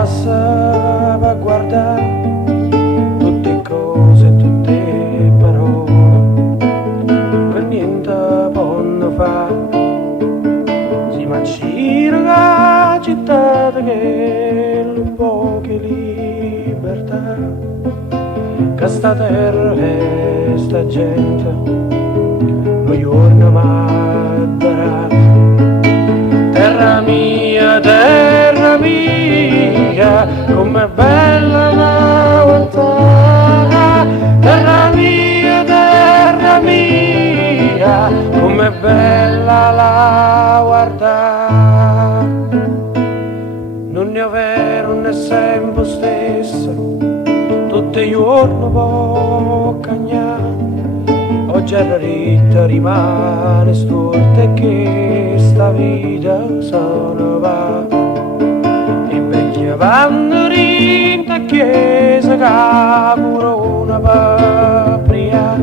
passa a guardare tutte cose, tutte parole, per niente possono fare. Si mancina la città che un po' che libertà, che sta terra e sta gente non giorno mai darà. Terra mia, com'è bella la guardare. Terra mia, com'è bella la guardare. Non è vero, non è sempre stessa, tutti i giorni può cagnare. Oggi è ritta rimane storta che sta vita se ne va. I vecchi vanno rinta a chiesa che pure una papria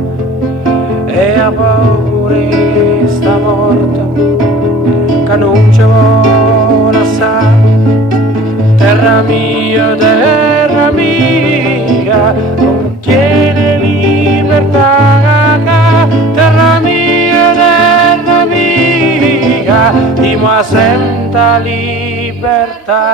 e a paura sta morta che non ci vuole assare. Terra mia, non tiene libertà. Terra mia, di ma senta libertà.